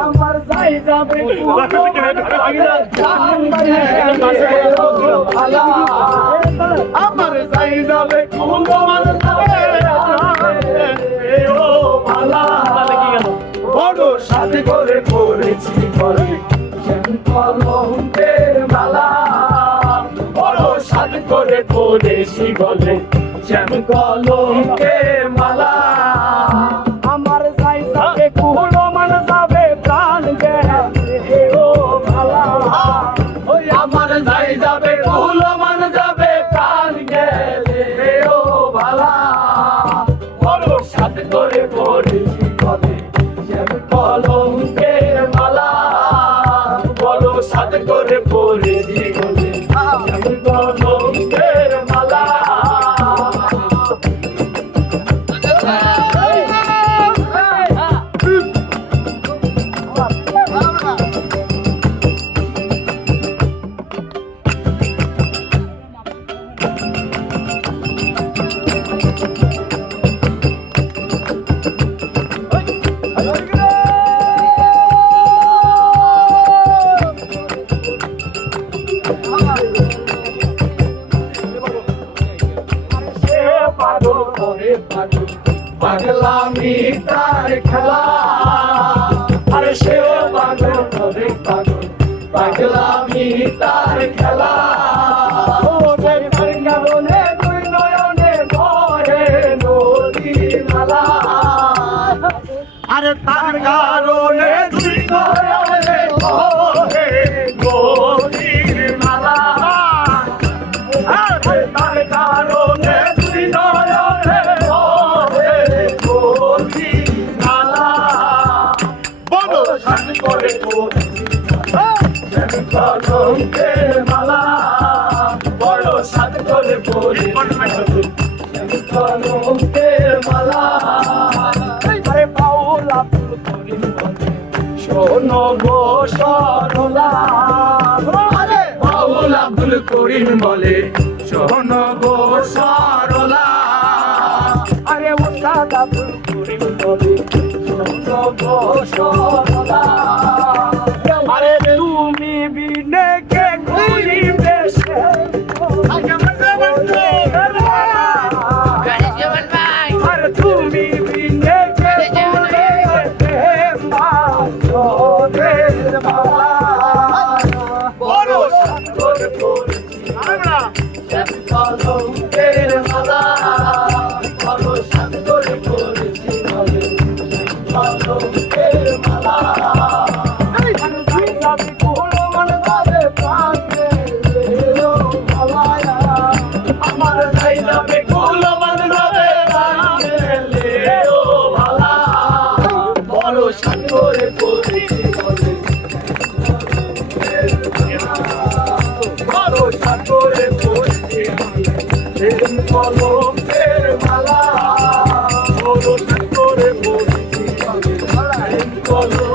আমার যাই যাবে আমার যাই যাবে বড় সাথে করে পড়েছি বলে কলঙ্কের মালা বড় সাথে করে পড়েছি বলে শ্যাম কলঙ্কের মালা আমার যাই যাবে কুলো মান যাবে প্রাণ গেলে ও মালা ওই আমার যাই যাবে কুলো মান যাবে প্রাণ গেলে ও মালা বড় সাথে করে পড়েছি বলে শ্যাম কলঙ্কের মালা বড় সাথে করে পড়েছি বলে শ্যাম কলঙ্কের মালা পাগলামি তার খেলা আরে সেও পাগল করে পাগল পাগলামি তার খেলা ওদের কারণে দুই নয়নে বহে নদী নালা আরে তার কারণে দুই নয়নে বহে নদীর নালা আরে তার কারণে দুই নয়নে করে কলঙ্কের মালা বড় সাথ করে পড়ি কলঙ্কের মালা আরে বাউলা ফুল করি শোনো গো সরলা আরে বাউলা ফুল করিম বলে শোনো গো সরলা আরে উস্তাদা ফুল করিম বলে শোনো গো সরলা আরে তুমি বিনে কে ঘুরি দেশে আরে তুমি বিনে কে ঘুরি বড় সাগর করেছি কলঙ্কের মালা বড় সাগর করেছি কলঙ্কের মালা আমার যাই যাবে কুলো মান যাবে বড় সাগরে পড়েছি বলে বড় সাগরে পড়েছি কলঙ্কের মালা বড় সাগরে পড়েছি বলে